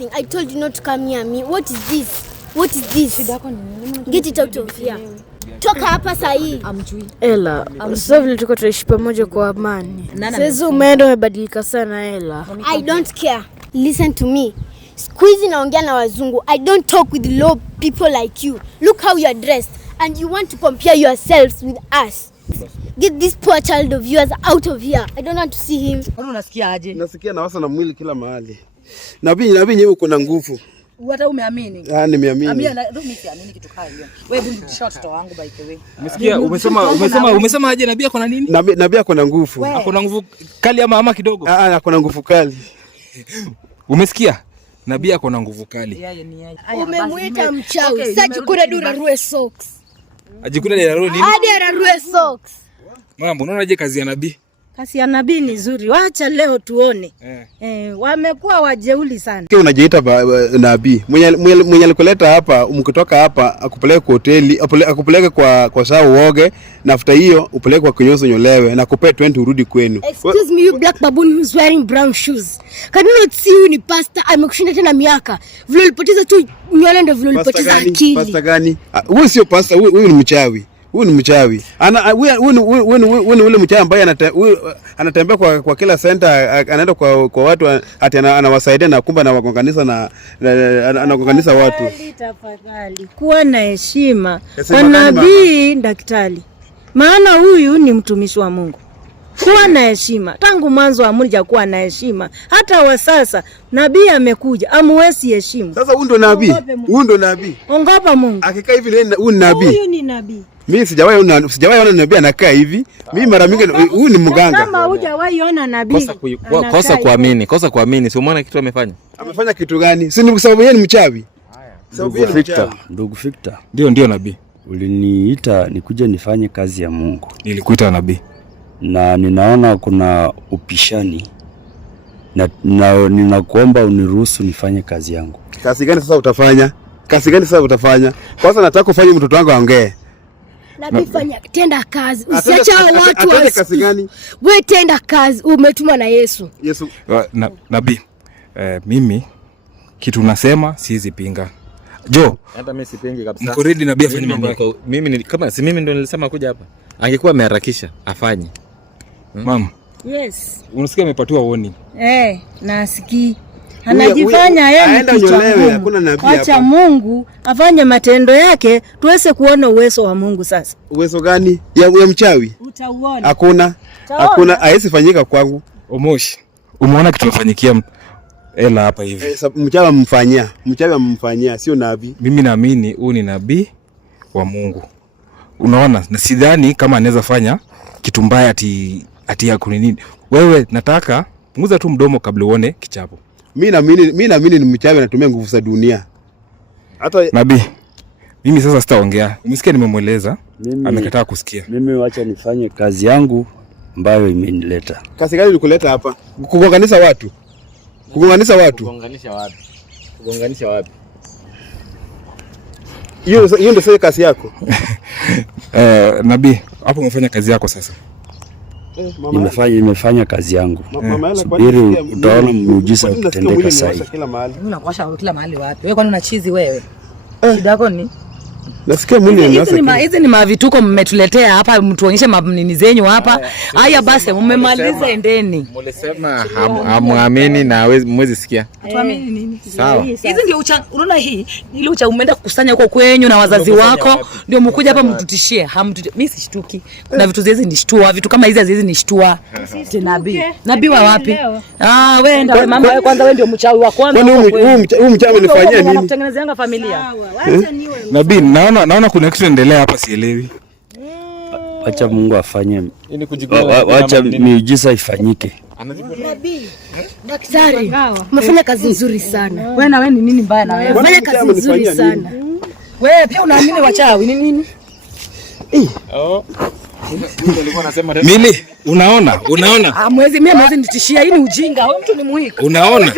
I told you not to come near me. What is this? What is this? Get it out of here. Toka hapa sahi. Ella, sasa vile tuko tunaishi pamoja kwa amani. Sasa umeenda umebadilika sana Ella. I don't care. Listen to me. Squeeze naongea na wazungu. I don't talk with low people like you. Look how you are dressed and you want to compare yourselves with us. Get this poor child of yours out of here. I don't want to see him. Unasikia aje? Nasikia nawasa na mwili kila mahali. Nabii nyewe uko na nguvu. Hata umeamini? Nimeamini. Nimeamini kitu kama hiyo. Wewe ni short wangu by the way. Umesikia? Umesema aje Nabii ako na nini? Nabii ako na nguvu. Ako na nguvu kali ama kidogo? Ako na nguvu kali. Umesikia? Nabii ako na nguvu kali. Umemwita mchawi. Sasa chukua dura rue socks. Ajikuna dura rue nini? Hadi rue socks. Mambo unaonaje kazi ya Nabii? Kazi ya Nabii ni nzuri. Wacha leo tuone. Wamekuwa wajeuli sana. Kile unajiita Nabii. Mwenye alikuleta hapa, mkitoka hapa akupeleke kwa hoteli, akupeleke kwa saa uoge, na after hiyo upeleke kwa kinyoso nyolewe na kupe 20 urudi kwenu. Excuse me, you black baboon who's wearing brown shoes. Can you not see you ni pastor? Amekushinda tena miaka. Vile ulipoteza tu nywele ndio vile ulipoteza akili. Pastor gani? Huyu sio pastor, huyu ni mchawi. Huyu ni mchawi. Huyu ni ule mchawi ambaye anatembea kwa kila center, anaenda kwa watu ati anawasaidia na kumbe anawagonganisha na anagonganisha watu. Tafadhali kuwa na heshima kwa Nabii daktari. Maana huyu ni mtumishi wa Mungu. Kuwa na heshima. Tangu mwanzo amurija kuwa na heshima. Hata wa sasa Nabii amekuja, amuwezi heshima. Sasa huyu ndo Nabii. Huyu ndo Nabii. Ongopa Mungu. Akikaa hivi leo huyu ni Nabii. Huyu ni Nabii. Mimi sijawahi ona Nabii anakaa hivi. Mimi mara mingi huyu ni mganga. Kama hujawahi ona Nabii. Kosa kuamini. Si umeona kitu amefanya? Amefanya kitu gani? Si ni sababu yeye ni mchawi. Ndugu Victor. Ndio Nabii. Uliniita nikuje nifanye kazi ya Mungu. Nilikuita Nabii. Na ninaona kuna upishani. Na ninakuomba uniruhusu nifanye kazi yangu. Kazi gani sasa utafanya? Kwanza nataka kufanya mtoto wangu aongee. Nabii fanya tenda kazi. Usiache watu wa kazi gani? Wewe tenda kazi, umetumwa na Yesu. Nabii. Mimi kitu nasema siwezi pinga. Hata mimi sipingi kabisa. Mko ready Nabii afanye mambo yake. Mimi kama si mimi ndo nilisema kuja hapa. Angekuwa ameharakisha afanye. Mama. Yes. Unasikia amepatiwa warning. Nasikii. Anajifanya yeye ni kichwa. Hakuna Nabii hapa. Acha Mungu afanye matendo yake tuweze kuona uwezo wa Mungu sasa. Uwezo gani? Ya mchawi? Utauona. Hakuna haiwezi fanyika kwangu. Omoshi. Umeona kitu kifanyikia Ella hapa hivi. Mchawi amemfanyia, sio Nabii. Mimi naamini huyu ni Nabii wa Mungu. Unaona, na sidhani kama anaweza fanya kitu mbaya ati ya kunini. Wewe nataka punguza tu mdomo kabla uone kichapo. Mimi naamini ni mchawi anatumia nguvu za dunia. Hata Nabii, mimi sasa sitaongea. Umesikia nimemweleza, amekataa kusikia. Mimi wacha nifanye kazi yangu ambayo imenileta. Kazi gani ulikuleta hapa? Kugonganisha watu. Kugonganisha wapi? Hiyo ndio sasa kazi yako. Nabii, hapo umefanya kazi yako sasa. Nimefanya kazi yangu. Subiri utaona muujiza utendeka sasa. Mimi nakuasha kila mahali wapi? Wewe kwani una chizi wewe? Shida yako ni? Nasikia mwili hizi ni mavituko mmetuletea hapa mtuonyeshe nini zenyu hapa. Haya basi mmemaliza endeni. Mlisema hamuamini na mwezi sikia. Tuamini nini? Sawa. Hizi ndio unaona hii ile umeenda kukusanya huko kwenyu na wazazi wako ndio mkuja hapa mtutishie. Mimi sishtuki. Kuna vitu hizi nishtua, vitu kama hizi haziwezi nishtua. Nabii wa wapi? Wewe ndio mama wewe kwanza, wewe ndio mchawi wa kwanza. Huyu mchawi anifanyia nini? Kutengenezeanga familia. Wacha niwe. Nabii, naona kuna kitu endelea hapa sielewi. Acha Mungu afanye. Acha miujiza ifanyike. Nabii, daktari, umefanya kazi nzuri sana. Wewe ni nini mbaya na wewe? Umefanya kazi nzuri sana. Wewe pia unaamini wachawi ni nini? Mimi unaona? Mwezi nitishia, hii ni ujinga. Wewe mtu ni muhiko. Unaona?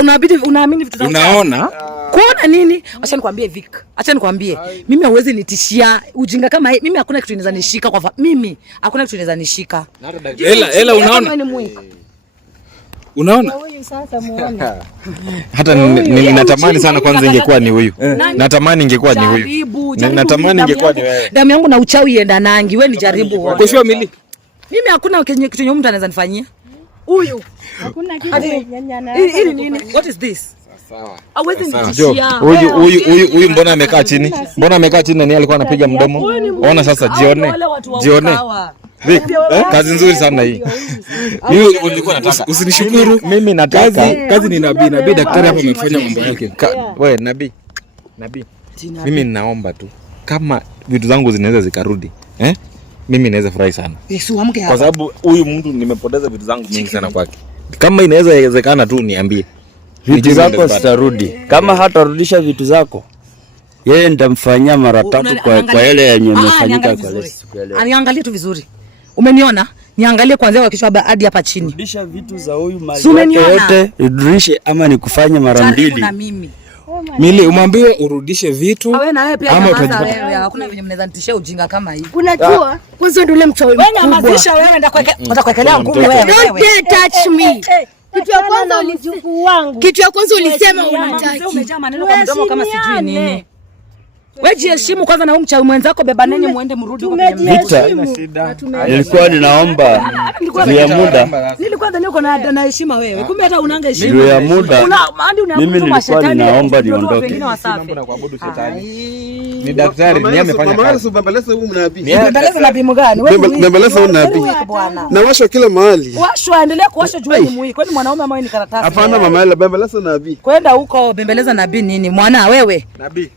Unabidi unaamini vitu zangu. Unaona? Kuona nini? Acha nikwambie Vic. Acha nikwambie. Mimi hauwezi nitishia ujinga kama hii. Mimi hakuna kitu inaweza nishika kwa mimi. Hakuna kitu inaweza nishika. Ella unaona? Unaona? Huyu sasa muone. Hata ninatamani sana kwanza ingekuwa ni huyu. Natamani ingekuwa ni huyu. Natamani ingekuwa ni wewe. Damu yangu na uchawi ienda nangi. Wewe ni jaribu. Kwa sure Mili. Mimi hakuna kitu mtu anaweza nifanyia. Huyu. Hakuna kitu nyanya. Hili nini? What is this? Sawa. Hawezi nitishia. Huyu mbona amekaa chini? Mbona amekaa chini na ni alikuwa anapiga mdomo? Ona sasa jione. Jione. Kazi nzuri sana hii. Mimi ulikuwa nataka. Usinishukuru. Mimi nataka. Kazi ni nabii daktari hapa amefanya mambo yake. Wewe nabii. Mimi ninaomba tu kama vitu zangu zinaweza zikarudi. Mimi naweza furahi sana. Yesu amke hapa. Kwa sababu huyu mtu nimepoteza vitu zangu mingi sana kwake. Kama inaweza iwezekana tu niambie. Vitu zako zitarudi. Kama hatarudisha vitu zako, yeye nitamfanyia mara 3 kwa yale yenye imefanyika kwa siku ile. Aniangalie tu vizuri. Umeniona? Niangalie kuanzia kwa kichwa hadi hapa chini. Rudisha vitu za huyu mali yote, rudishe ama nikufanye mara 2. Na mimi. Mili, umwambie urudishe vitu. Wewe na wewe pia nyamaza wewe. Hakuna venye mnaweza nitishia ujinga kama hii. Unajua kwanza ndio ule mchawi mkubwa. Wewe nyamazisha wewe, nenda kuwekelea ngumi wewe. Don't dare touch me. Kitu ya kwanza ulisema unataka. Umejaa maneno kwa mdomo kama sijui nini. Wewe jiheshimu kwanza na huyu mchawi mwenzako, bebaneni muende mrudi huko kwenye Vita. Nilikuwa ninaomba ya muda. Nilikuwa dhani uko na heshima wewe. Kumbe hata unanga heshima. Juu ya muda. Mimi nilikuwa ninaomba niondoke. Ni daktari ni amefanya kazi. Bembeleza huyu nabii. Bembeleza nabii mgani? Bembeleza huyu nabii. Na washo kila mahali. Washwa, endelea kuwasha juu ni mwi. Kwani mwanaume ama ni karatasi? Hapana mama ile bembeleza nabii. Kwenda huko bembeleza nabii nini? Mwana wewe. Nabii.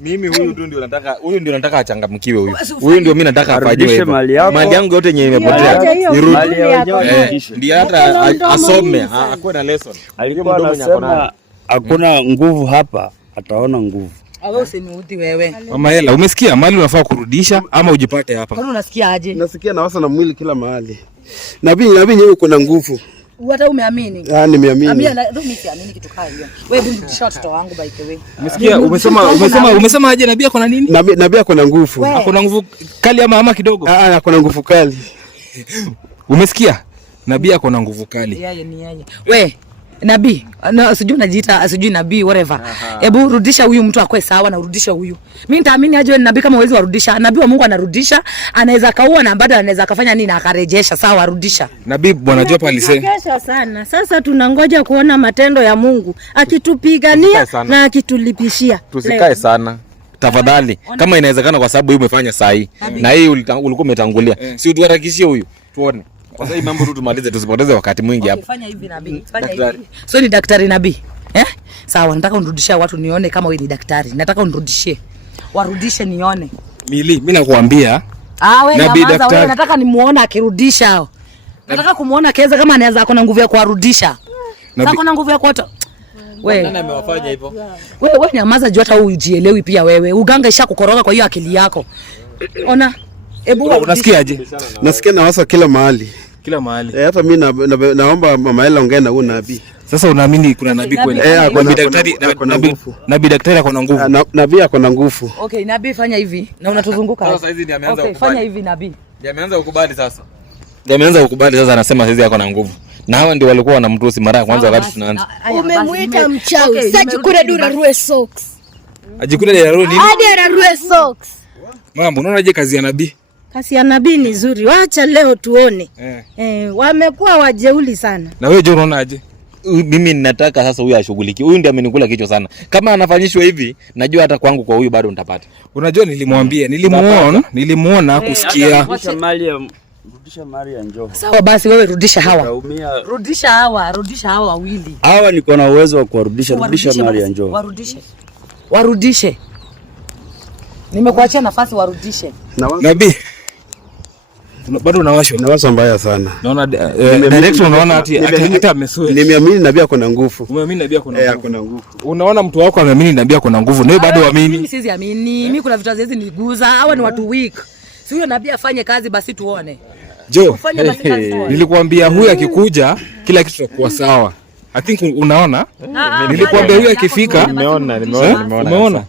Mimi huyu ndio nataka achangamkiwe huyu. Huyu ndio mimi nataka afanye hivyo. Mali yangu yote yenye imepotea. Irudi. Ndio hata asome, akuwe na lesson. Alikuwa anasema hakuna nguvu hapa, ataona nguvu. Wewe usiniudhi wewe. Mama Ella, umesikia mali unafaa kurudisha ama ujipate hapa? Kwani unasikia aje? Nasikia nawasa na mwili kila mahali. Nabii nyewe uko na nguvu. Hata umeamini? Nimeamini. Mimi siamini kitu kama hiyo. Wewe ndio mtoto wangu by the way. Umesikia? Umesema aje nabii ako na nini? Nabii ako na nguvu. Ako na nguvu kali ama kidogo? Ako na nguvu kali. Umesikia? Nabii ako na nguvu kali. Yeye. Wewe nabii, sijui unajiita, sijui nabii whatever. Hebu rudisha huyu mtu akwe sawa na urudisha huyu. Mimi nitaamini aje wewe nabii kama uwezi warudisha? Nabii wa Mungu anarudisha, anaweza kaua na bado anaweza kafanya nini akarejesha, sawa rudisha. Nabii Bwana Jopa alisema. Kesho sana. Sasa tunangoja kuona matendo ya Mungu akitupigania na akitulipishia. Tusikae sana. Tafadhali. Kama inawezekana kwa sababu huyu umefanya saa hii. Na hii ulikuwa umetangulia. Si utuharakishie huyu. Tuone. Kwa sababu mambo tu tumalize tusipoteze wakati mwingi hapa. Fanya hivi nabii. Fanya hivi. So ni daktari nabii. Sawa, nataka unirudishie watu nione kama wewe ni daktari. Nataka unirudishie. Warudishe nione. Mili, mimi nakuambia. Wewe nabii daktari. Wewe nataka nimuone akirudisha hao. Nataka kumuona akiweza kama anaweza akona nguvu ya kuwarudisha. Sasa kuna nguvu ya kuota. Wewe nani amewafanya hivyo? Wewe nyamaza juu hata ujielewi pia wewe. Uganga ishakukoroga kwa hiyo akili yako. Ona. Unasikiaje? Nasikia nawasa kila mahali. Kila mahali. Hata mimi naomba mama Ella ongea na huyu nabii. Sasa unaamini kuna nabii kweli? Nabii daktari ako na nguvu. Nabii ako na nguvu. Okay, nabii fanya hivi na unatuzunguka. Sasa hizi ndio ameanza kukubali. Fanya hivi nabii. Ndio ameanza kukubali sasa. Anasema sasa yako na nguvu. Na hawa ndio walikuwa wanamtusi mara ya kwanza wakati tunaanza. Umemuita mchawi. Sasa jikure dura rue socks. Ajikure dura rue nini? Hadi rue socks. Mama, unaonaje kazi ya nabii? Kazi ya nabii ni nzuri. Waacha leo tuone. Wamekuwa wajeuli sana. Na wewe je, unaonaje? Mimi ninataka sasa huyu ashughulikie. Huyu ndiye amenikula kichwa sana. Kama anafanyishwa hivi, najua hata kwangu kwa huyu bado nitapata. Unajua nilimuona kusikia. Rudisha mali ya njoo. Sawa basi wewe rudisha hawa. Rudisha hawa wawili. Hawa niko na uwezo wa kuwarudisha. Rudisha mali ya njoo. Warudishe. Nimekuachia nafasi warudishe. Nabii. Bado unawasha mbaya sana. Naona direction unaona hata amesoa. Nimeamini nabii ako na nguvu. Umeamini nabii ako na nguvu. Unaona mtu wako ameamini nabii ako na nguvu. Na wewe bado uamini. Mimi siwezi amini. Mimi kuna vitu haziwezi niguza. Hawa ni watu weak. Si huyo nabii afanye kazi basi tuone. Jo, nilikuambia huyu akikuja kila kitu kitakuwa sawa. I think unaona? Nilikuambia huyu akifika. Nimeona.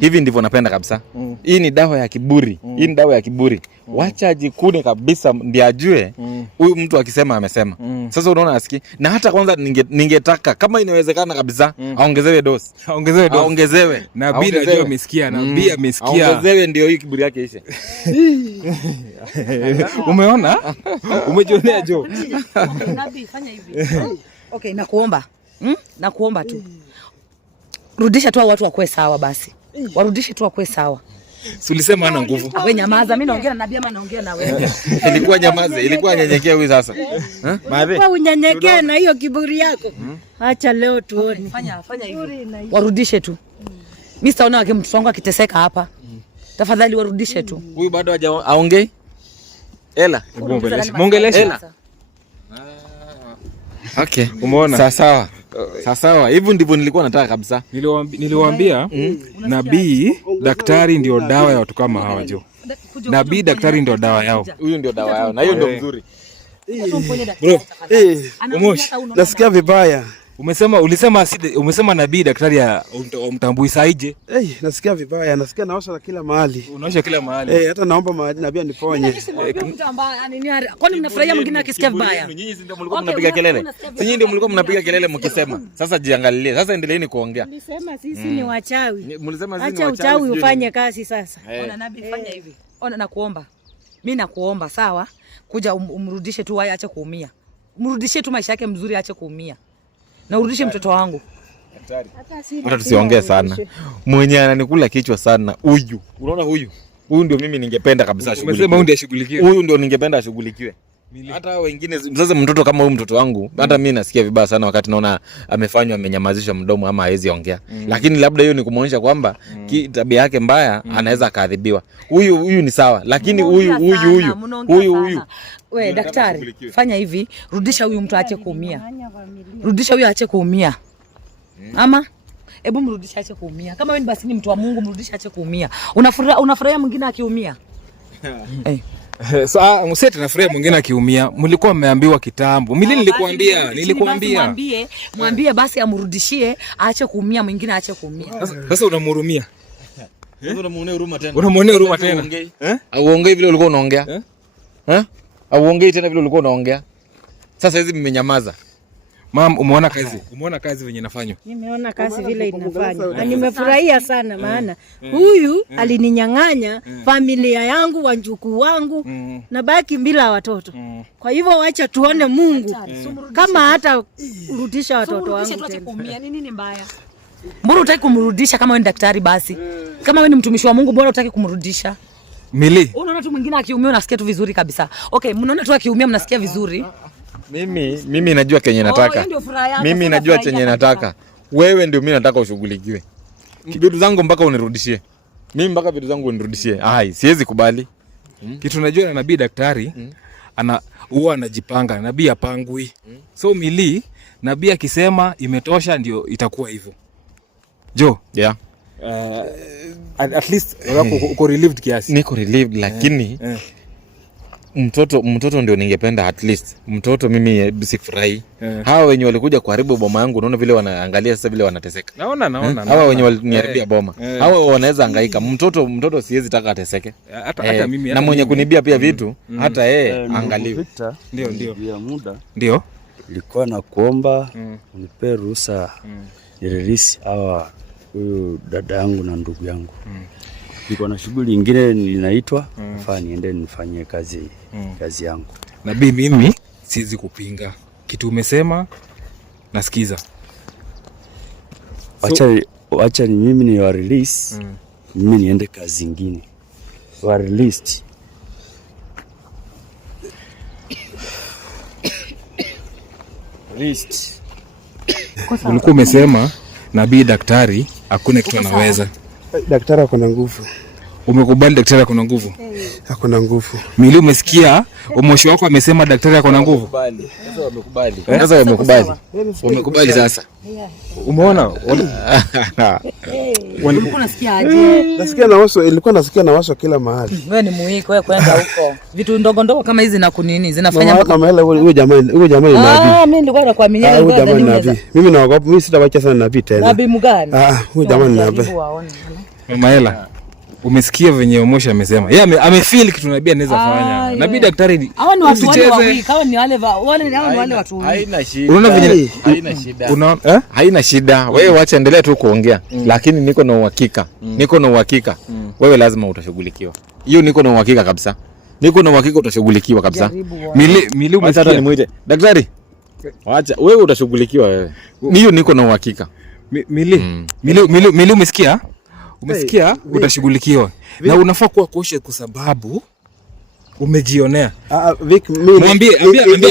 Hivi ndivyo napenda kabisa. Hii ni dawa ya kiburi. Hii ni dawa ya kiburi. Wacha ajikune kabisa ndiye ajue huyu mtu akisema amesema. Sasa unaona asikii. Na hata kwanza ningetaka kama inawezekana kabisa aongezewe dosi. Aongezewe. Nabii najua amesikia, Nabii amesikia. Aongezewe ndio hii kiburi yake ishe. Umeona? Umejionea Jo. Nabii fanya hivi. Okay, nakuomba. Nakuomba tu. Rudisha tu watu wakwe sawa basi. Warudishe tu wakwe sawa. Ulisema hana nguvu. Wewe nyamaza, mimi naongea na Nabii ama naongea na wewe? Ilikuwa nyamaze, ilikuwa nyenyekea huyu sasa. Kwa unyenyekee na hiyo kiburi yako. Acha leo tuone. Fanya hivi. Warudishe tu. Mimi sitaona wake mtoto wangu akiteseka hapa. Tafadhali warudishe tu. Huyu bado haongei? Ela. Muongeleshe. Okay. Umeona? Sawa. Hivyo ndivyo nilikuwa nataka kabisa. Niliwaambia nabii daktari ndio dawa ya watu kama hawa Jo. Nabii daktari ndio dawa yao. Huyu ndio dawa yao na hiyo ndio mzuri. Bro, Umosh, nasikia vibaya. Umesema nabii daktari ya umtambui saije? Nasikia vibaya, nasikia naosha kila mahali. Unaosha kila mahali. Hata naomba nabii aniponye. Kwani mnafurahia mwingine akisikia vibaya? Nyinyi ndio mlikuwa mnapiga kelele. Nyinyi ndio mlikuwa mnapiga kelele mkisema. Sasa jiangalilie. Sasa endeleeni kuongea. Nilisema sisi ni wachawi. Mlisema sisi ni wachawi. Acha uchawi ufanye kazi sasa. Ona Nabii fanya hivi. Ona nakuomba. Mimi nakuomba sawa? Kuja umrudishe tu wae aache kuumia. Mrudishie tu maisha yake mzuri aache kuumia. Na urudishe mtoto wangu. Hata tusiongee sana. Mwenye ananikula kichwa sana huyu. Unaona huyu? Huyu ndio mimi ningependa kabisa ashughulikiwe. Umesema huyu ndiye ashughulikiwe. Huyu ndio ningependa ashughulikiwe. Hata wengine sasa mtoto kama huyu mtoto wangu hata mimi nasikia vibaya sana wakati naona amefanywa amenyamazishwa mdomo ama hawezi ongea. Lakini labda hiyo ni kumuonyesha kwamba tabia yake mbaya anaweza akaadhibiwa. Huyu ni sawa lakini huyu we daktari fanya hivi, rudisha huyu mtu aache kuumia. Rudisha huyu aache kuumia. Ama hebu mrudisha aache kuumia. Kama wewe basi ni mtu wa Mungu, mrudisha aache kuumia. Unafurahia mwingine akiumia? Msete nafurahia mwingine akiumia. Mlikuwa mmeambiwa kitambo. Mimi nilikuambia. Mwambie basi amrudishie aache kuumia, mwingine aache kuumia. Sasa unamhurumia. Unamuonea huruma tena. Unamuonea huruma tena. Auongei vile ulikuwa unaongea. Auongei tena vile ulikuwa unaongea. Sasa hizi mmenyamaza. Mam, umeona kazi venye inafanywa? Nimeona kazi vile inafanywa. Na nimefurahia sana maana huyu alininyang'anya familia yangu, wajukuu wangu na baki bila watoto. Kwa hivyo wacha tuone Mungu kama hata urudisha watoto wangu tena. Nini mbaya? Mbona hutaki kumrudisha kama wewe ni daktari basi? Kama wewe ni mtumishi wa Mungu, mbona hutaki kumrudisha? Mili. Unaona tu mwingine akiumia unasikia tu vizuri kabisa. Okay, mnaona tu akiumia mnasikia vizuri. Mimi najua kenye nataka. Mimi najua chenye nataka. Wewe ndio mimi nataka ushughulikiwe. Vitu zangu mpaka unirudishie. Mimi mpaka vitu zangu unirudishie. Siwezi kubali. Kitu najua na nabii daktari huwa anajipanga, nabii apangwi. So Mili, nabii akisema imetosha ndio itakuwa hivyo. Jo, yeah. At least uko relieved kiasi. Niko relieved lakini mtoto ndio ningependa at least. Mtoto mimi sifurahi. Hawa wenye walikuja kuharibu boma yangu unaona vile wanaangalia sasa vile wanateseka. Naona. Hawa wenye waliniharibia boma. Hawa wanaweza hangaika. Mtoto siwezi taka ateseke. Hata mimi na mwenye kunibia pia vitu hata angaliwe. Ndio. Ya muda. Ndio. Nilikuwa na kuomba unipe ruhusa nirelease hawa huyu dada yangu na ndugu yangu. Niko na shughuli nyingine ninaitwa nafaa niende nifanyie kazi yangu. Nabii, mimi siwezi kupinga kitu umesema, nasikiza. Wacha ni mimi ni wa release. Mimi niende kazi nyingine. Wa released. Ulikuwa umesema nabii daktari hakuna kitu anaweza. Daktari ako na nguvu. Umekubali daktari ako na nguvu? Ako na nguvu. Mili, umesikia umoshi wako amesema daktari ako na nguvu? Sasa wamekubali. Wamekubali sasa. Umeona? Ulikuwa unasikia aje? Nasikia na waso kila mahali. Wewe ni muiko, wewe kwenda huko. Vitu ndogo kama hizi na kunini zinafanya kama ile huyo jamaa ni nabii. Mimi nilikuwa nakuaminia huyo jamaa ni nabii. Mimi naogopa, mimi sitawacha sana nabii tena. Nabii mgani? Huyo jamaa ni nabii. Mama Ella, umesikia venye Omoshi amesema. Yeye amefeel kitu nabii anaweza fanya. Nabii daktari. Hawa ni watu wawili, hawa ni wale watu. Haina shida. Unaona venye haina shida. Haina shida. Wewe wacha endelea tu kuongea. Lakini niko na uhakika. Niko na uhakika. Wewe lazima utashughulikiwa. Hiyo niko na uhakika kabisa. Niko na uhakika utashughulikiwa kabisa. Mili umesikia? Hata nimuite. Daktari. Wacha wewe utashughulikiwa wewe. Hiyo niko na uhakika. Mili umesikia? Umesikia utashughulikiwa. Na unafaa kuwa cautious kwa sababu umejionea. Vic, mwambie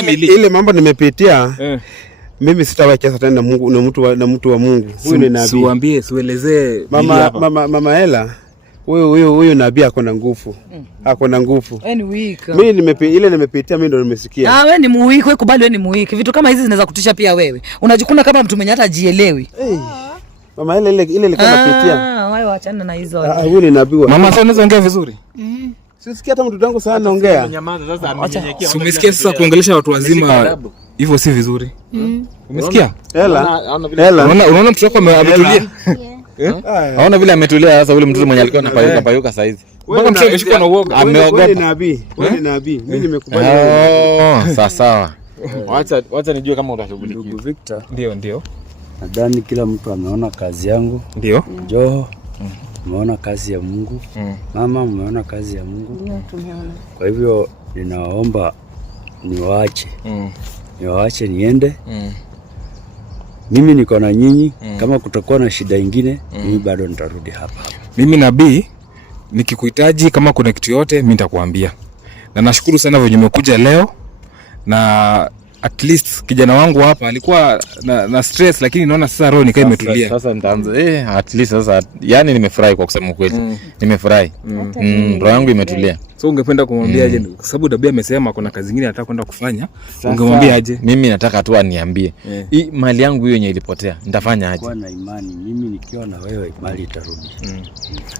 Mili. Ile mambo nimepitia. Mimi sitawacheza tena na Mungu na mtu wa Mungu. Huyu ni nabii. Siwaambie, sielezee Mama Ella. Huyu nabii ako na nguvu. Ako na nguvu. Wewe ni weak. Mimi nimepitia mimi ndo nimesikia. Wewe ni weak, wewe kubali wewe ni weak. Vitu kama hizi zinaweza kutisha pia wewe. Unajikuna kama mtu mwenye hata hajielewi. Mama Ella ile ilikuwa napitia. Wewe achana na hizo. Huyu ni nabii. Mama sasa unaweza ongea vizuri? Sisikia hata mtoto wangu sana anaongea. Sasa amenyenyekea. Umesikia sasa kuongelesha watu wazima hivyo si vizuri. Umesikia? Ella. Unaona mtoto wako ametulia? Haona vile ametulia sasa ule mtoto mwenye alikuwa anapayuka saa hizi. Mpaka mtoto ameshikwa na uoga. Ameogopa. Wewe ni nabii. Mimi nimekubali. Sawa. Wacha nijue kama utashughulikia. Ndugu Victor. Ndio. Nadhani kila mtu ameona kazi yangu. Ndio. Joho. Umeona kazi ya Mungu. Mama umeona kazi ya Mungu. Ndio tumeona. Kwa hivyo ninawaomba niwaache niende. Mimi niko na nyinyi. Kama kutakuwa na shida ingine, mimi bado nitarudi hapa. Mimi nabii nikikuhitaji kama kuna kitu yote mimi nitakuambia. Na nashukuru sana venye umekuja leo, na at least kijana wangu hapa alikuwa na stress, lakini naona sasa roho nikaa imetulia. Sasa nitaanza at least sasa, yani nimefurahi kwa kusema kweli. Nimefurahi. Roho yangu imetulia. So ungependa kumwambia aje? Kwa sababu Dabi amesema kuna kazi nyingine anataka kwenda kufanya. Ungemwambia aje? Mimi nataka tu aniambie. Hii mali yangu hiyo yenye ilipotea, nitafanya aje? Kwa na imani, mimi nikiwa na wewe mali itarudi.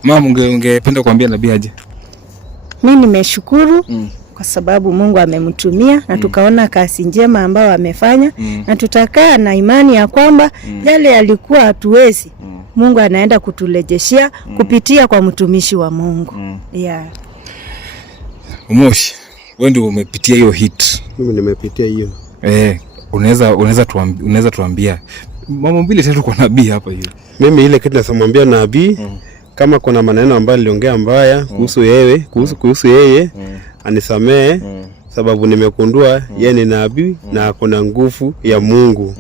Mama ungependa kumwambia Dabi aje? Mimi nimeshukuru kwa sababu Mungu amemtumia na tukaona kazi njema ambayo amefanya na tutakaa na imani ya kwamba yale yalikuwa hatuwezi, Mungu anaenda kutulejeshia kupitia kwa mtumishi wa Mungu. Omoshi, wewe ndio umepitia hiyo hit. Mimi nimepitia hiyo. Unaweza tuambia mambo mbili tatu kwa nabii hapa hiyo. Mimi ile kitu nasamwambia nabii, kama kuna maneno ambayo niliongea mbaya kuhusu yeye anisamee, sababu nimekundua yeye ni nabii na kuna nguvu ya Mungu.